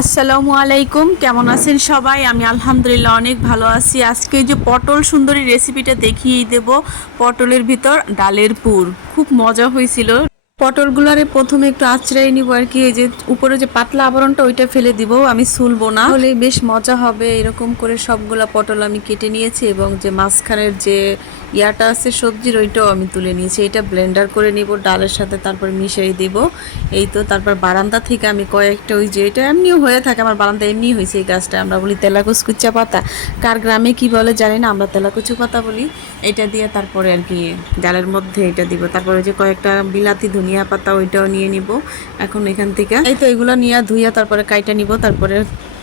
আসসালামু আলাইকুম, কেমন আছেন সবাই? আমি আলহামদুলিল্লাহ অনেক ভালো আছি। আজকে এই যে পটল সুন্দরী রেসিপিটা দেখিয়ে দেব। পটলের ভিতর ডালের পুর খুব মজা হয়েছিল। পটলগুলারে প্রথমে একটু আঁচড়াই নিব আর কি। এই যে উপরে যে পাতলা আবরণটা ওইটা ফেলে দিব, আমি ছুলবো না, হলে বেশ মজা হবে। এরকম করে সবগুলা পটল আমি কেটে নিয়েছি এবং যে মাঝখানের যে ইয়াটা আছে সবজির ওইটাও আমি তুলে নিয়েছি। এটা ব্লেন্ডার করে নিব ডালের সাথে, তারপর মিশিয়ে দিব। এই তো তারপর বারান্দা থেকে আমি কয়েকটা, ওই যে এটা এমনিও হয়ে থাকে আমার বারান্দা, এমনি হয়েছে এই গাছটা। আমরা বলি তেলাকুচকুচা পাতা, কার গ্রামে কি বলে জানি না, আমরা তেলাকুচু পাতা বলি। এটা দিয়ে তারপরে আর কি ডালের মধ্যে এটা দিব। তারপরে যে কয়েকটা বিলাতি ধনিয়া পাতা ওইটাও নিয়ে নিব এখন এখান থেকে। এই তো এগুলো নিয়ে ধুইয়া তারপরে কাইটা নিব। তারপরে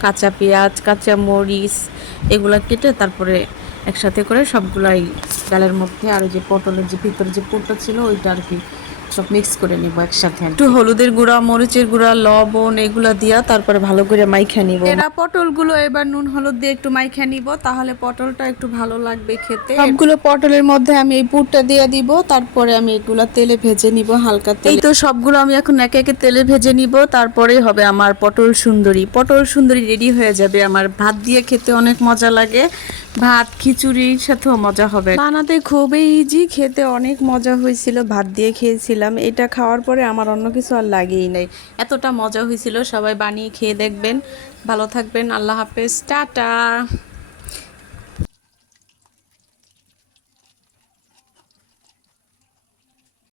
কাঁচা পেঁয়াজ, কাঁচা মরিচ এগুলা কেটে তারপরে একসাথে করে সবগুলাই ডালের মধ্যে, আর ওই যে পটলের যে ভিতরে যে পুরটা ছিল ওইটা আর কি সব মিক্স করে নিব একসাথে। একটু হলুদের গুঁড়া, মরিচের গুঁড়া, লবণ এগুলা দিয়া তারপরে ভালো করে মাইখা নিব। এরা পটলগুলো এবার নুন হলুদ দিয়ে একটু মাইখা নিব, তাহলে পটলটা একটু ভালো লাগবে খেতে। সবগুলো পটলের মধ্যে আমি এই পুরটা দিয়ে দিব, তারপরে আমি এগুলা তেলে ভেজে নিব হালকা তেলে। এই তো সবগুলো আমি এখন একে একে তেলে ভেজে নিব, তারপরেই হবে আমার পটল সুন্দরী। পটল সুন্দরী রেডি হয়ে যাবে আমার। ভাত দিয়ে খেতে অনেক মজা লাগে, ভাত খিচুড়ির সাথেও মজা হবে। বানাতে খুবই ইজি, খেতে অনেক মজা হয়েছিল। ভাত দিয়ে খেয়েছিলাম, এটা খাওয়ার পরে আমার অন্য কিছু আর লাগেই নাই, এতটা মজা হয়েছিল। সবাই বানিয়ে খেয়ে দেখবেন। ভালো থাকবেন, আল্লাহ হাফেজ, টাটা।